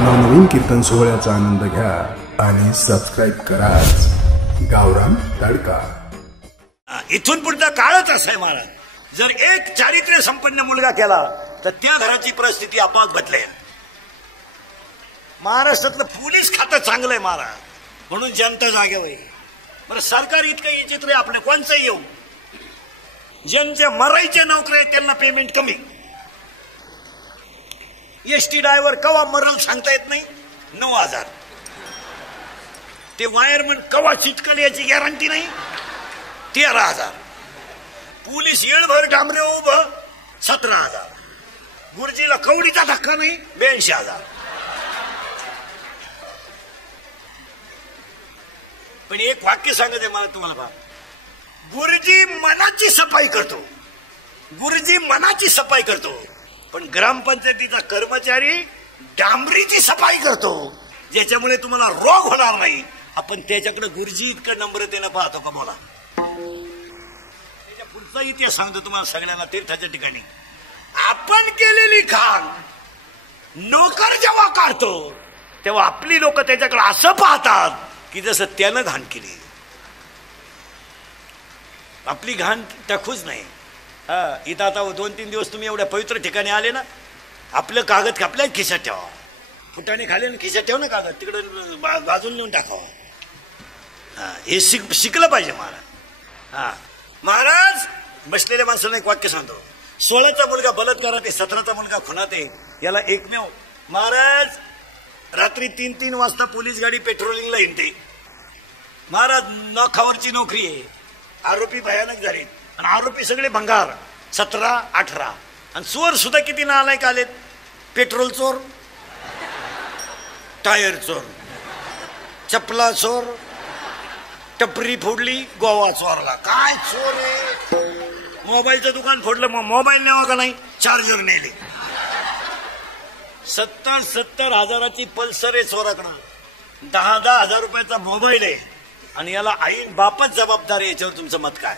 नवनवीन कीर्तन सोहळ्याचा आनंद घ्या आणि सबस्क्राईब करा गावरान तडका। इथून पुढचा काळच असा आहे महाराज, जर एक चारित्र्य संपन्न मुलगा केला तर त्या घराची परिस्थिती आपोआप बदलेल। महाराष्ट्रातलं पोलीस खातं चांगलं आहे महाराज, म्हणून जनता जागेवर आहे। बरं सरकार इतकं विचित्र आहे आपलं, कोणचं येऊ, ज्यांच्या मरायच्या नोकऱ्या त्यांना पेमेंट कमी। एसटी ड्रायव्हर कवा मरल सांगता येत नाही, 9,000। ते वायरमन कवा चिटकल याची गॅरंटी नाही, 13,000। पोलीस येळभर डांबरे उभं 17,000। गुरुजीला कवडीचा धक्का नाही, 82,000। पण एक वाक्य सांगत आहे मला तुम्हाला पहा, गुरुजी मनाची सफाई करतो, गुरुजी मनाची सफाई करतो, पण ग्रामपंचायतीचा कर्मचारी डांबरीची सफाई करतो, ज्याच्यामुळे तुम्हाला रोग होणार नाही। आपण त्याच्याकडे गुरुजी इतकं नम्रतेनं पाहतो का बोला? त्याच्या पुढचा इतिहास सांगतो तुम्हाला सगळ्यांना तीर्थाच्या ठिकाणी। आपण केलेली घाण नोकर जेव्हा काढतो तेव्हा आपली लोक त्याच्याकडे असं पाहतात की जसं त्यानं घाण केली। आपली घाण टाकूच नाही। इथं आता 2-3 दिवस तुम्ही एवढ्या पवित्र ठिकाणी आले ना, आपलं कागद आपल्या खिशात ठेवा, फुटाने खाली खिशात ठेवा ना कागद, तिकडे बाजून नेऊन टाकावा। हे शिकलं पाहिजे महाराज। महाराज बसलेल्या माणसाला एक वाक्य सांगतो, 16चा मुलगा बलात्कारात आहे, 17चा मुलगा खुनात आहे, याला एकमेव महाराज रात्री 3-3 वाजता पोलीस गाडी पेट्रोलिंगला येते। महाराज नखावरची नोकरी आहे, आरोपी भयानक झाले आणि आरोपी सगळे भंगार 17-18, आणि चोर सुद्धा किती नालायक आलेत, पेट्रोल चोर, टायर चोर, चपला चोर, टपरी फोडली, गोवा चोरला, काय चोर आहे। मोबाईलचं दुकान फोडलं, मग मोबाईल न्यावा का नाही, चार्जर नेले। 70-70 हजाराची पल्सर आहे चोराकडं, 10-10 हजार रुपयाचा मोबाईल आहे, आणि याला आई बापच जबाबदार आहे। याच्यावर तुमचं मत काय?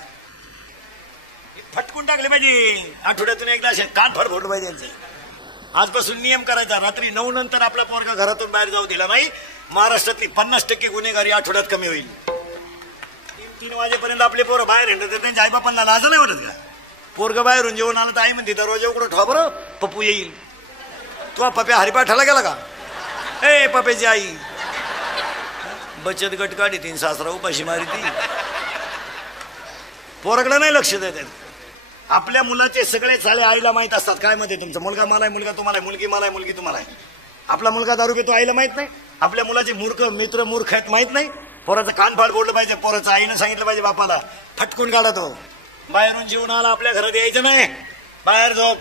फटकून टाकले पाहिजे, आठवड्यातून एकदा असे कानफाड फोडलं पाहिजे यांचं। आजपासून नियम करायचा, रात्री 9 नंतर आपला पोरगा घरातून बाहेर जाऊ दिला नाही, महाराष्ट्रातली 50% गुन्हेगारी आठवड्यात कमी होईल। 3 वाजेपर्यंत आपले पोरं बाहेर येतात, त्यांच्या आईबापांना लाज नाही वाटत का? पोरगं बाहेरून जेवण आलं तर आई म्हणते दरवाजा उघडं ठेवा बरं, पप्पू येईल। तू पप्या हरिपाठाला गेला का? ए पप्याची आई बचत गट काढी 3 सासरा उपाशी मारी ती, पोराकडे नाही लक्ष देत। आपल्या मुलाचे सगळे चाले आईला माहित असतात, काय म्हणते तुमचा मुलगा मला आहे, मुलगा तुम्हाला आहे, मुलगी मला आहे, मुलगी तुम्हाला आहे। आपला मुलगा दारू पितो आईला माहित नाही, आपल्या मुलाचे मूर्ख मित्र मूर्ख आहेत माहित नाही। पोराचं कानफाड बोललं पाहिजे, पोराचं आईनं सांगितलं पाहिजे बापाला, फटकून काढा तो। बाहेरून जेवण आला आपल्या घरात यायचं नाही, बाहेर झोप,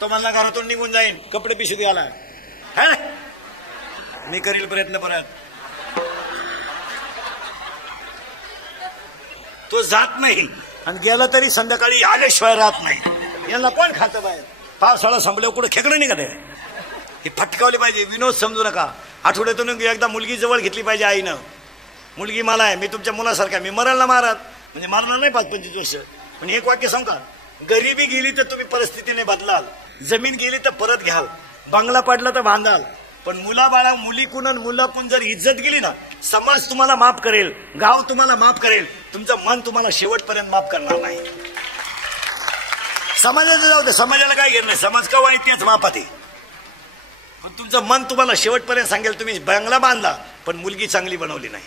तो मला घरातून निघून जाईन, कपडे पिशवी आला है ना, मी करील प्रयत्न परत। तो जात नाही आणि गेला तरी संध्याकाळी आल्याशिवाय राहत नाही। यांना कोण खातं बाहेर? पावसाळा संपल्यावर कुठं खेकडं निघत आहे, हे फटकावले पाहिजे। विनोद समजू नका, आठवड्यातून एकदा मुलगी जवळ घेतली पाहिजे आईनं। मुलगी मला आहे, मी तुमच्या मुलासारखा, मी मराल ना महाराज, म्हणजे मारणार नाही 5-25 वर्ष। पण एक वाक्य सांगू का, गरिबी गेली तर तुम्ही परिस्थितीने बदलाल, जमीन गेली तर परत घ्याल, बंगला पडला तर बांधाल, पण मुलाबाळा मुलीकून मुलाकून जर इज्जत गेली ना, समाज तुम्हाला माफ करेल, गाव तुम्हाला माफ करेल, तुमचं मन तुम्हाला शेवटपर्यंत माफ करणार नाही। समाजाचं जाऊ दे, समाजाला काय घेत नाही, समाज का वाईट तेच मापात आहे, पण तुमचं मन तुम्हाला शेवटपर्यंत सांगेल तुम्ही बंगला बांधला पण मुलगी चांगली बनवली नाही,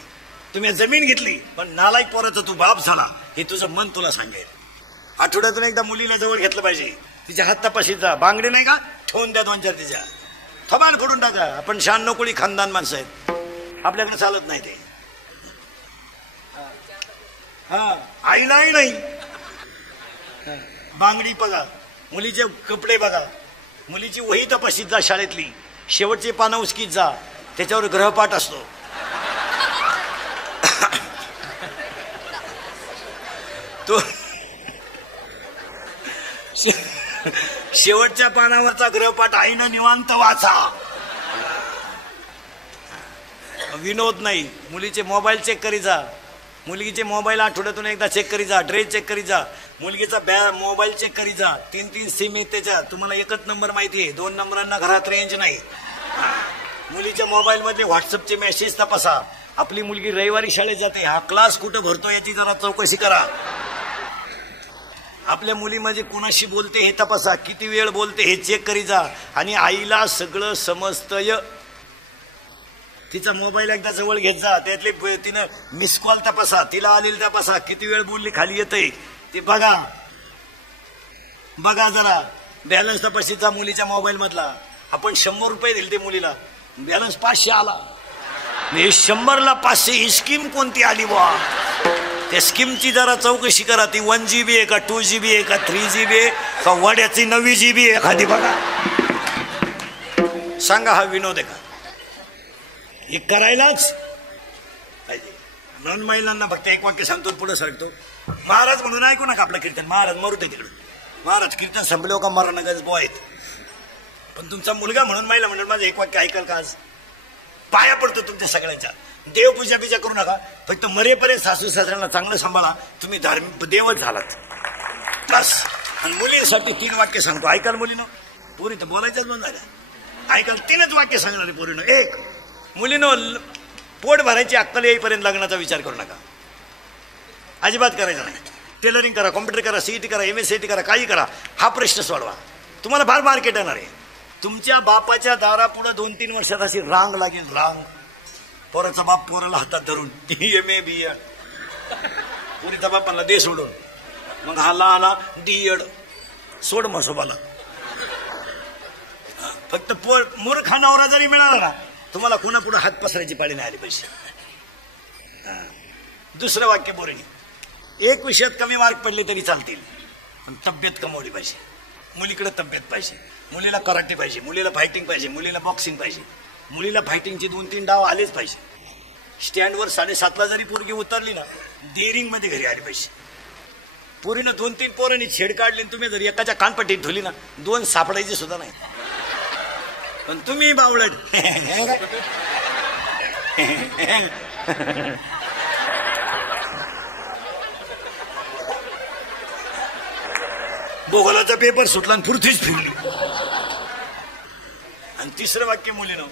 तुम्ही जमीन घेतली पण नालायक पोराचा तू बाप झाला, हे तुझं मन तुला सांगेल। आठवड्यातून एकदा मुलीला जवळ घेतलं पाहिजे, तिच्या हात तपाशीत जा, बांगडे नाही का ठेवून द्या 2-4 तिच्या, थबान फोडून टाका। आपण 96 खानदान माणसं आहेत, आपल्याकडे चालत नाही ते। आईलाही नाही, बांगडी बघा, मुलीचे कपडे बघा, मुलीची वही तपाशीत जा, शाळेतली शेवटची पानं उचकीत जा, त्याच्यावर ग्रहपाठ असतो। तो शेवटच्या पानावरचा ग्रहपाठ आईनं निवांत वाचा। विनोद नाही, मुलीचे मोबाईल चेक करी जा, मुलगीचे मोबाईल आठवड्यातून एकदा चेक करी जा, ड्रेस चेक करी जा, मुलगीचा मोबाईल चेक करी जा, 3-3 सिम आहेत त्याच्या, तुम्हाला एकच नंबर माहिती आहे, 2 नंबरांना घरात रेंज नाही। मुलीच्या मोबाईल मध्ये व्हॉट्सअपचे मेसेज तपासा. आपली मुलगी रविवारी शाळेत जाते, हा क्लास कुठं भरतो याची जरा चौकशी करा. आपल्या मुलीमध्ये कोणाशी बोलते हे तपासा, किती वेळ बोलते हे चेक करी जा. आणि आईला सगळं समजतंय. तिचा मोबाईल एकदा जवळ घेत जा, त्यातले तिनं मिस कॉल तपासा, तिला आलेली तपासा, किती वेळ बोलली खाली येतंय ते बघा. बघा जरा बॅलन्स तपासीचा मुलीच्या मोबाईल मधला. आपण 100 रुपये दिले ते मुलीला, बॅलन्स 500 आला. 100ला 500 ही स्कीम कोणती आली बा? त्या स्कीमची जरा चौकशी करा. ती 1 GB आहे का 2 GB आहे का 3 GB आहे का वड्याची 9 GB आहे एखादी बघा. सांगा हा विनोद आहे का? हे करायलाच पाहिजे. म्हणून महिलांना फक्त एक वाक्य सांगतो पुढे सांगतो. महाराज म्हणून ऐकू नका आपलं कीर्तन. महाराज मरू दे तिकडे. महाराज कीर्तन संपल्यावर का मरण गज बो आहेत. पण तुमचा मुलगा म्हणून महिला म्हणून माझं एक वाक्य ऐकाल का? आज पाया पडतो तुमच्या सगळ्यांच्या. देवपूजा बिजा करू नका. फक्त मरेपर्यंत सासू सासऱ्यांना चांगलं सांभाळा. तुम्ही धार्मिक देवच झालात बस. आणि मुलींसाठी 3 वाक्य सांगतो. ऐकाल मुलीनं? पोरी तर बोलायच्याच बंद झाल्या. ऐकाल 3च वाक्य सांगणार पोरीनं. 1, मुलीनं पोट भरायची अक्कल येईपर्यंत लग्नाचा विचार करू नका. अजिबात करायचा नाही. टेलरिंग करा, कॉम्प्युटर करा, CET करा, MSCIT करा, काही करा. हा प्रश्न सोडवा. तुम्हाला फार मार्केट येणार आहे. तुमच्या बापाच्या दारापुढे 2-3 वर्षात अशी रांग लागेल. रांग. पोराचा बाप पोराला हातात धरून MA BA. पुरीचा बापाला दे सोडून. मग हा आला DED. सोड मसोबाला. फक्त मूर्खा नवरा जरी मिळाला ना, तुम्हाला कुणा पुढे हात पसरायची पाळी नाही आली पाहिजे. 2रं वाक्य बोरणी. 1 विषयात कमी मार्क पडले तरी चालतील, पण तब्येत कमवली पाहिजे. मुलीकडे तब्येत पाहिजे. मुलीला कराटे पाहिजे, मुलीला फायटिंग पाहिजे, मुलीला बॉक्सिंग पाहिजे. मुलीला फायटिंगचे 2-3 डाव आलेच पाहिजे. स्टँडवर 7:30ला जरी पोरगी उतरली ना, डेअरिंग मध्ये घरी आली पाहिजे. पोरीनं 2-3 पोरांनी छेड काढली, तुम्ही जर एकाच्या कानपट्टीत धुली ना, 2 सापडायची सुद्धा नाही. पण तुम्ही बावळट. भूगोलाचा पेपर सुटला आणि पुरतीच फिरली. आणि 3रं वाक्य मुलीनं.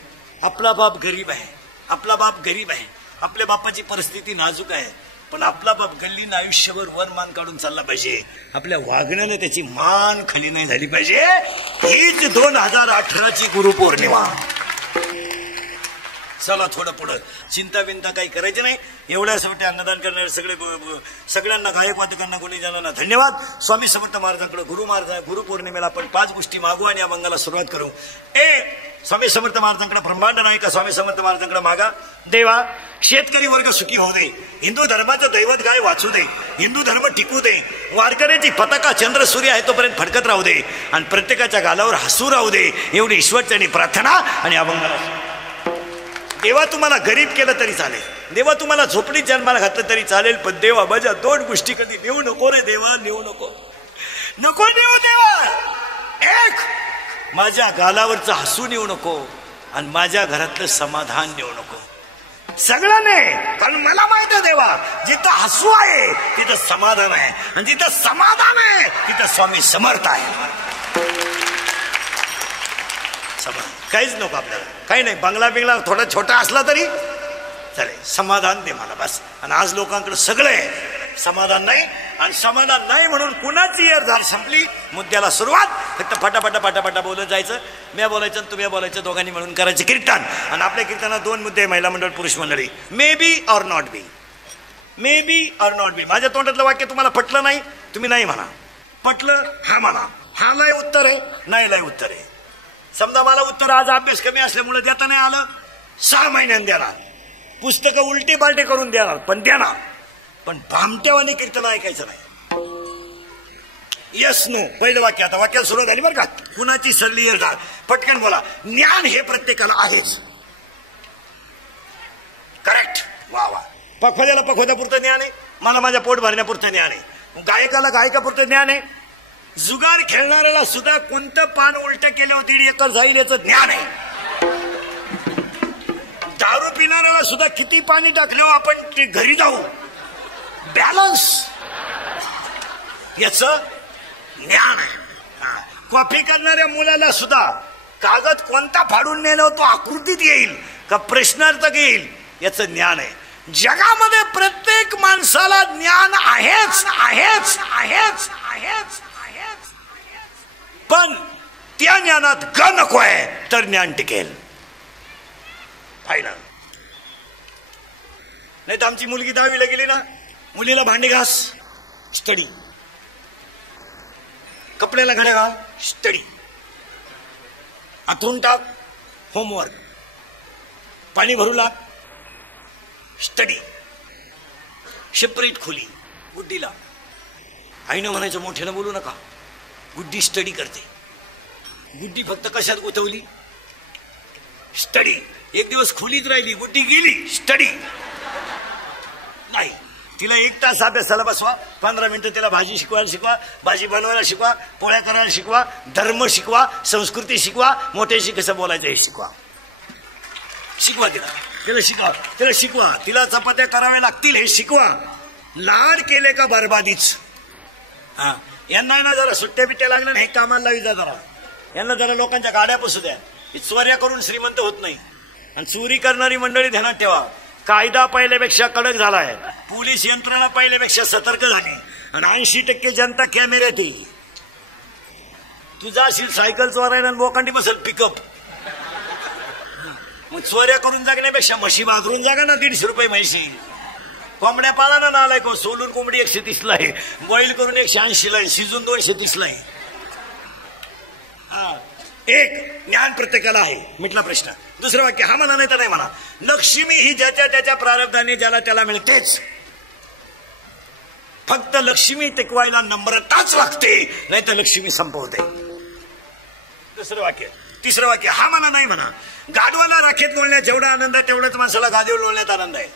आपला बाप गरीब आहे, आपला बाप गरीब आहे, आपल्या बापाची परिस्थिती नाजूक आहे, पण आपला बाप गल्लीनं आयुष्यभर मान काढून चालला पाहिजे. आपल्या वागण्याने त्याची मान खाली नाही झाली पाहिजे. हीच 2018ची गुरुपौर्णिमा. चला थोडं पुढं. चिंता बिंता काही करायची नाही. एवढ्यासाठी अन्नदान करणारे सगळ्यांना, गायक वादकांना, गुणीजनांना धन्यवाद. स्वामी समर्थ महाराजांकडे गुरुपौर्णिमेला आपण 5 गोष्टी मागू आणि अभंगाला सुरुवात करू. स्वामी समर्थ महाराजांकडे ब्रह्मांड नाही का? स्वामी समर्थ महाराजांकडे मागा. देवा, शेतकरी वर्ग सुखी होऊ दे. हिंदू धर्माचं दैवत गाय वाचू दे. हिंदू धर्म टिकू दे. वारकऱ्याची पताका चंद्र सूर्य आहे तोपर्यंत फडकत राहू दे. आणि प्रत्येकाच्या गालावर हसू राहू दे. एवढी ईश्वरचरणी प्रार्थना आणि अभंगाला. देवा, तुम्हाला गरीब केलं तरी चालेल. देवा, तुम्हाला झोपडीत जन्माला घातलं तरी चालेल. पण देवा, माझ्या 2 गोष्टी कधी नेऊ नको रे देवा. नेऊ नको. नको नेऊ देवा. 1, माझ्या गालावरचं हसू नेऊ नको. आणि माझ्या घरातलं समाधान नेऊ नको. सगळं नाही, पण मला माहित आहे देवा, जिथं हसू आहे तिथं समाधान आहे. आणि जिथं समाधान आहे तिथं स्वामी समर्थ आहे. काहीच नको आपल्याला. काही नाही. बंगला बिंगला थोडा छोटा असला तरी चालेल. समाधान दे मला बस. आणि आज लोकांकडे सगळं आहे, समाधान नाही. आणि समाधान नाही म्हणून कुणाची धार संपली. मुद्द्याला सुरुवात. फक्त फटाफटा बोलत जायचं. मी बोलायचं आणि तुम्ही बोलायचं. दोघांनी मिळून करायचे कीर्तन. आणि आपल्या कीर्तनात 2 मुद्दे, महिला मंडळ, पुरुष मंडळी. May be or not be. May be or not be. माझ्या तोंडातलं वाक्य तुम्हाला पटलं नाही, तुम्ही नाही म्हणा. पटलं हा म्हणा. हा लय उत्तर आहे, नाही लय उत्तर आहे. समजा मला उत्तर आज अभ्यास कमी असल्यामुळे देता नाही आलं, 6 महिन्यांनी देणार. पुस्तकं उलटी पालटी करून देणार, पण देणार. पण भामट्यावाने कीर्तन ऐकायचं नाही. Yes no. पहिलं वाक्य. आता वाक्याला सुरुवात झाली बरं का. कुणाची सरली येणार. पटकन बोला. ज्ञान हे प्रत्येकाला आहेच. करेक्ट. वा. पखवाद्याला पखवाद्यापुरतं ज्ञान आहे. मला माझ्या पोट भरण्यापुरतं ज्ञान आहे. गायकाला गायकापुरतं ज्ञान आहे. जुगार खेळणाऱ्याला सुद्धा कोणतं पान उलट केल्यावर 1.5 एकर जाईल याचं ज्ञान आहे. दारू पिणाऱ्याला सुद्धा किती पाणी टाकल्यावर आपण घरी जाऊ, बॅलन्स, याच ज्ञान आहे. कॉफी करणाऱ्या मुलाला सुद्धा कागद कोणता फाडून नेलो तो आकृतीत येईल का प्रश्नार्थक येईल याचं ज्ञान आहे. जगामध्ये प्रत्येक माणसाला ज्ञान आहेच आहेच आहेच आहेच आहेच, पण त्या ज्ञानात ग नको आहे तर ज्ञान टिकेल. फायनल. नाही तर आमची मुलगी 10वीला गेली ना, मुलीला भांडी घास स्टडी, कपड्याला घड्या घाल स्टडी, आथरून टाक होमवर्क, पाणी भरू लाग स्टडी, सेपरेट खोली गुड्डीला. आईनं म्हणायचं मोठ्यानं बोलू नका, गुड्डी स्टडी करते. गुड्डी फक्त कशात गुंतवली? स्टडी. एक दिवस खोलीत राहिली, गुड्डी गेली स्टडी. नाही, तिला 1 तास अभ्यासाला बसवा, 15 मिनिटं तिला भाजी शिकवायला शिकवा, भाजी बनवायला शिकवा, पोळ्या करायला शिकवा, धर्म शिकवा, संस्कृती शिकवा, मोठ्याशी कसं बोलायचं हे शिकवा. शिकवा तिला शिकवा, तिला शिकवा, तिला चपात्या कराव्या लागतील हे शिकवा. लाड केले का बरबादीच. हा, यांना ना जरा सुट्ट्या बिट्ट्या लागल्या नाही, कामाला लावी जा जरा. यांना जरा लोकांच्या गाड्या बसू द्या. चोऱ्या करून श्रीमंत होत नाही. आणि चोरी करणारी मंडळी ध्यानात ठेवा, कायदा पहिल्यापेक्षा कडक झालाय, पोलीस यंत्रणा पहिल्यापेक्षा सतर्क झाली, आणि 80% जनता कॅमेऱ्यात येईल. तुझा असेल सायकल चोरायला आणि लोकांनी बसेल पिकअप. मग चोऱ्या करून जगण्यापेक्षा म्हशी भाकरून जागा ना, 150 रुपये म्हशी. कोंबड्या पाला ना नालाय को, सोलून कोंबडी 130ला आहे, बॉईल करून 180ला आहे, शिजून 230ला आहे. एक ज्ञान प्रत्येकाला आहे, मिटला प्रश्न. दुसरं वाक्य, हा म्हणा नाही तर नाही म्हणा. लक्ष्मी ही ज्याच्या त्याच्या प्रारब्धाने ज्याला त्याला मिळतेच, फक्त लक्ष्मी टिकवायला नम्रताच लागते, नाही तर लक्ष्मी संपवते. दुसरं वाक्य. तिसरं वाक्य, हा म्हणा नाही म्हणा. गाढवाला राखेत लोळण्यात जेवढा आनंद आहे तेवढाच माणसाला गादीवर लोळण्यात आनंद आहे.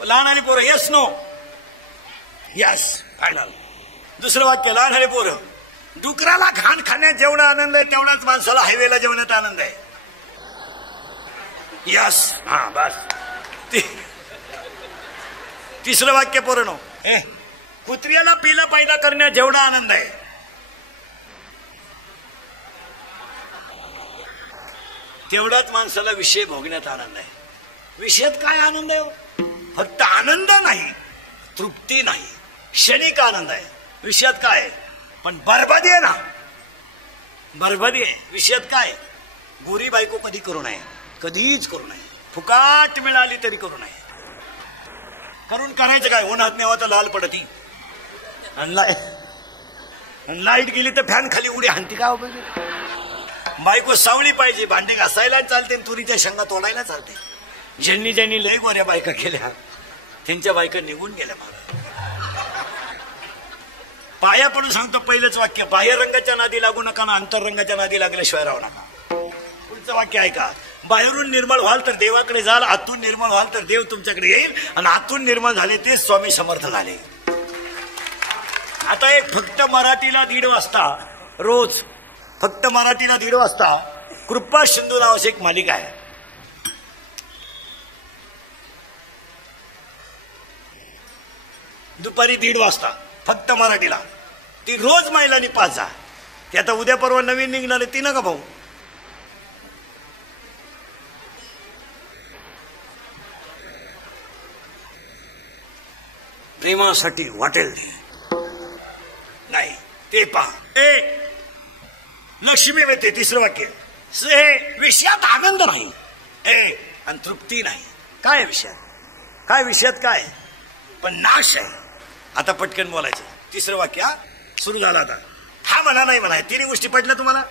लहान आणि पोरं यस नो यस फायनल. दुसरं वाक्य, लहान आणि पोरं. डुकराला घाण खाण्यात जेवढा आनंद आहे तेवढाच माणसाला हायवेला जेवण्यात आनंद आहे. यस. हा बस. तिसरं वाक्य पोरनो, कुत्र्याला पिला पैदा करण्यात जेवढा आनंद आहे तेवढाच माणसाला विषय भोगण्यात आनंद आहे. विषयात काय आनंद आहे? फक्त आनंद नाही, तृप्ती नाही, क्षणिक आनंद आहे. विषयात काय? पण बरबादी आहे ना, बरबादी आहे. विषयात काय? गोरी बायको कधी करू नये, कधीच करू नये. फुकाट मिळाली तरी करू नये. करून करायचं काय? उन्हात नेवा तर लाल पडती, आणि लाईट गेली तर फॅन खाली उडी हाणती का? बायको सावळी पाहिजे, भांडी घासायला चालते, तुरीच्या शेंगा तोडायला चालते. ज्यांनी ज्यांनी लय गोऱ्या बायका केल्या त्यांच्या बायका निघून गेल्या. मला पाया पडून सांगतो पहिलंच वाक्य, बाह्य रंगाच्या नादी लागू नका ना, अंतररंगाच्या नादी लागल्याशिवाय राहू नका. पुढचं वाक्य ऐका, बाहेरून निर्मळ व्हाल तर देवाकडे जाल, आतून निर्मळ व्हाल तर देव तुमच्याकडे येईल, आणि आतून निर्मळ झाले ते स्वामी समर्थ झाले. आता एक फक्त मराठीला 1:30 वाजता रोज, फक्त मराठीला 1:30 वाजता कृपा सिंधू नावाची एक मालिका आहे. दुपारी 1:30 वाजता फक्त मराठीला, ती रोज महिलांनी पाहा. ती आता उद्या परवा नवीन निघणारे, ती नका भाऊ. प्रेमासाठी वाटेल नाही ते पहा. लक्ष्मी मिळते. तिसरं वाक्य, विषयात आनंद नाही आणि तृप्ती नाही. काय विषयात? काय विषयात काय? पण नाश आहे. आता पटकन बोलायचं. तिसरं वाक्य सुरू झालं. आता हा म्हणा नाही म्हणा, तिन्ही गोष्टी पडल्या तुम्हाला.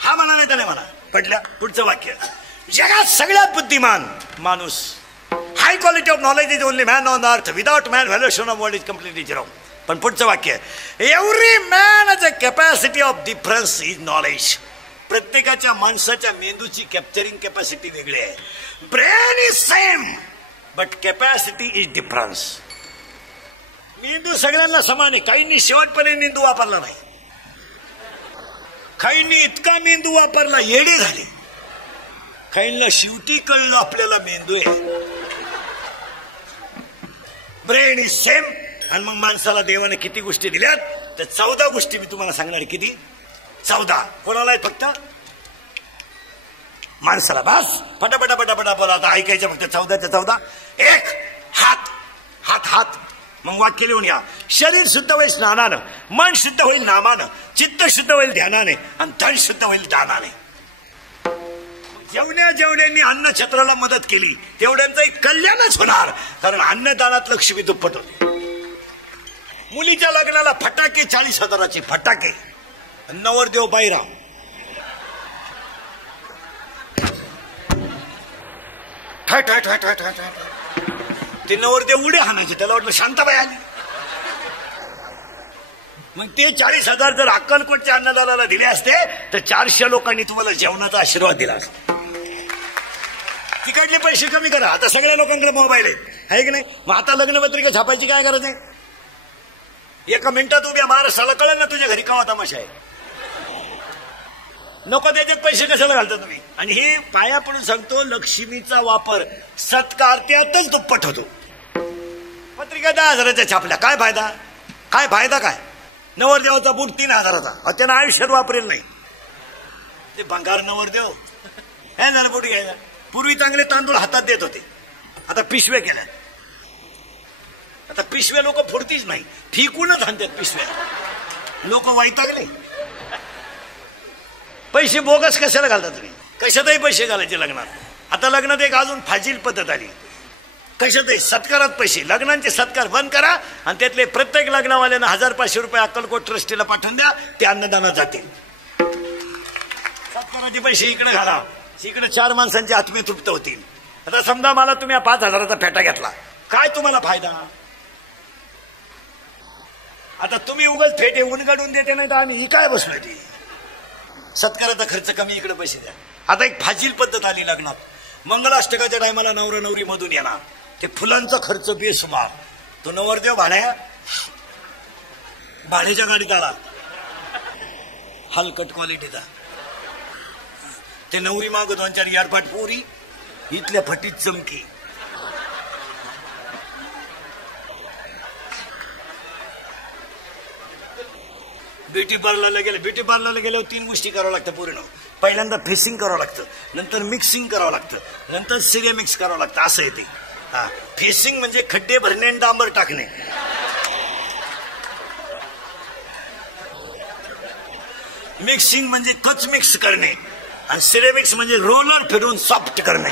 हा म्हणा नाही तर नाही म्हणा, पडल्या. पुढचं वाक्य, जगात सगळ्यात बुद्धिमान माणूस, high quality of knowledge is only man on earth, without man valuation of world is completely zero. पण पुढचं वाक्य, every man has a capacity of difference is knowledge. प्रत्येकाच्या माणसाच्या मेंदूची कॅप्चरिंग कॅपॅसिटी वेगळी आहे. Brain is same but capacity is difference. मेंदू सगळ्यांना समान आहे. काहींनी शेवटपर्यंत मेंदू वापरला नाही, काहींनी इतका मेंदू वापरला येडे झाले, काहींना शेवटी कळलं आपल्याला मेंदू आहे. Brain is same. आणि मग माणसाला देवाने किती गोष्टी दिल्यात, तर 14 गोष्टी मी तुम्हाला सांगणार. किती? 14. कोणाला आहेत? फक्त माणसाला. बस पटापटा पटापटा बोला आता, ऐकायचं फक्त. 14च्या 14. 1. हात. हात हात. मग वाक्य लिहून या. शरीर शुद्ध होईल स्नानानं, मन शुद्ध होईल नामानं, चित्त शुद्ध होईल ध्यानाने, आणि तन शुद्ध होईल दानाने. जेवण्या जेवण्यांनी अन्नछत्राला मदत केली तेवढ्यांचं कल्याणच होणार, कारण अन्नदानात लक्ष्मी दुप्पट होते. मुलीच्या लग्नाला फटाके 40,000चे फटाके. नवरदेव बाईराम. ठा ठा ठा ठा ठा ठा. ते नवरदेव उड्या हाणायचे, त्याला वाटलं शांताबाई आली. मग ते 40,000 जर अक्कलकोटच्या अन्नदानाला दिले असते तर 400 लोकांनी तुम्हाला जेवणाचा आशीर्वाद दिला असता. तिकडले पैसे कमी करा. आता सगळ्या लोकांकडे मोबाईल आहे की नाही? मग आता लग्नपत्रिका छापायची काय गरज आहे? एका मिनिटात उभ्या महाराष्ट्राला कळलं ना तुझ्या घरी केव्हा तमाशा आहे. नको त्याच्यात पैसे कशाला घालता तुम्ही? आणि हे पाया पडून सांगतो, लक्ष्मीचा वापर सत्कार्यातच दुप्पट होतो. पत्रिका 10,000च्या छापल्या, काय फायदा? काय फायदा काय? नवरदेवाचा बूट 3,000चा, त्यानं आयुष्यात वापरेल नाही. ते भंगार नवरदेव काय झालं बूट घ्यायला? पूर्वी चांगले तांदूळ हातात देत होते, आता पिशव्या केल्या. आता पिशव्या लोक फोडतीच नाही, फिकूनच आणतात पिशव्या. लोक वैतागले. पैसे बोगस कशाला घालता तुम्ही? कशातही पैसे घालायचे लग्नात. आता लग्नात एक अजून फाजील पद्धत आली. कशातही सत्कारात पैसे. लग्नांचे सत्कार बंद करा आणि त्यातले प्रत्येक लग्नावाल्यांना 1,000-500 रुपये अक्कलकोट ट्रस्टीला पाठवून द्या, ते अन्नदानात जातील. सत्काराचे पैसे इकडे घाला, इकडे 4 माणसांची आत्मे तृप्त होतील. आता समजा मला तुम्ही 5,000चा फेटा घेतला, काय तुम्हाला फायदा? आता तुम्ही उगाच फेटे उनगडून देते नाही तर आम्ही ही काय बसलोय? ती सत्काराचा खर्च कमी, इकडे पैसे द्या. आता एक फाजील पद्धत आली लग्नात. मंगलाष्टकाच्या टायमाला नवरा नवरी मधून येणार, ते फुलांचा खर्च बेसुमार. तो नवरदेव भाड्याच्या गाडीत आला, हलकट क्वालिटीचा. ते नवरी माग 2-4 यारपाट पोरी, इथल्या फटीत चमकी. ब्युटी पार्लरला गेल्यावर 3 गोष्टी करावं लागतं पूर्ण. पहिल्यांदा फेसिंग करावं लागतं, नंतर मिक्सिंग करावं लागतं, नंतर सिरेमिक्स करावं लागतं. असं येते. हा, फेसिंग म्हणजे खड्डे भरणे आणि डांबर टाकणे. मिक्सिंग म्हणजे कच मिक्स करणे, आणि सिरेमिक्स म्हणजे रोलर फिरवून सॉफ्ट करणे.